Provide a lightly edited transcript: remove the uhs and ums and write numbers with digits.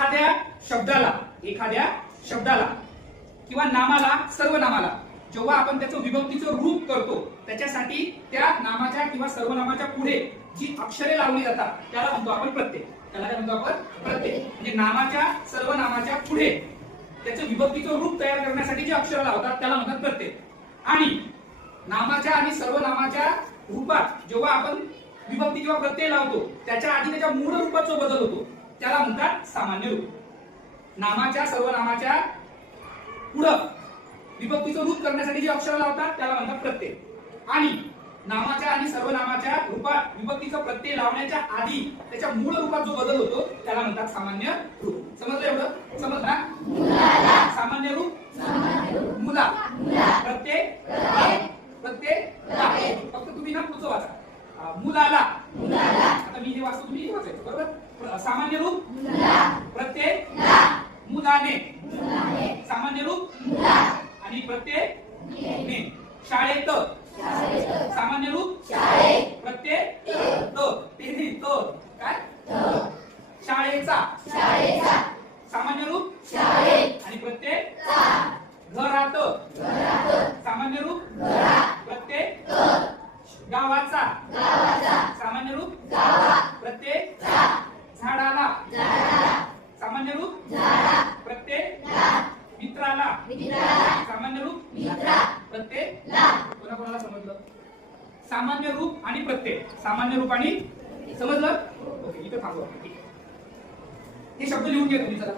एखाद्या शब्दाला किंवा नामाला, सर्वनामाला जेव्हा आपण त्याचं विभक्तीचं रूप करतो त्याच्यासाठी त्या नामाच्या किंवा सर्वनामाच्या पुढे जी अक्षरे लावली जातात त्याला म्हणतो आपण प्रत्यय. म्हणजे नामाच्या, सर्वनामाच्या पुढे त्याचं विभक्तीचं रूप तयार करण्यासाठी जे अक्षर लावतात त्याला म्हणतात प्रत्यय. आणि नामाच्या आणि सर्वनामाच्या रूपात जेव्हा आपण विभक्ती किंवा प्रत्यय लावतो त्याच्या आधी त्याच्या मूळ रूपात जो बदल होतो त्याला म्हणतात सामान्य रूप. नामाच्या, सर्वनामाच्या पुढं विभक्तीचं रूप करण्यासाठी जे अक्षर लावतात त्याला म्हणतात प्रत्यय. आणि नामाच्या आणि सर्वनामाच्या रूपात विभक्तीचा प्रत्यय लावण्याच्या आधी त्याच्या मूळ रूपात जो बदल होतो त्याला म्हणतात सामान्य रूप. समजलं एवढं? समजलं? सामान्य रूप मुला, प्रत्यय फक्त तुम्ही ना पुढचं वाचा. मुलाला, आता मी जे वाचतो तुम्ही वाचायचं, बरोबर? सामान्य रूप प्रत्यय मुलाने, सामान्य रूप आणि प्रत्यय ने. शाळेत, सामान्य रूप प्रत्यय त, काय? शाळेचा, सामान्य रूप आणि प्रत्यय घरात, सामान्य रूप प्रत्यय गावाचा, सामान्य रूप प्रत्यय झाडाला, सामान्य रूप प्रत्यय मित्राला, सामान्य रूप प्रत्यय कोणाकोणाला समजलं? सामान्य रूप आणि प्रत्यय, सामान्य रूप आणि समजलं? ओके, इथं थांबू. हे शब्द लिहून घ्या तुम्ही जरा.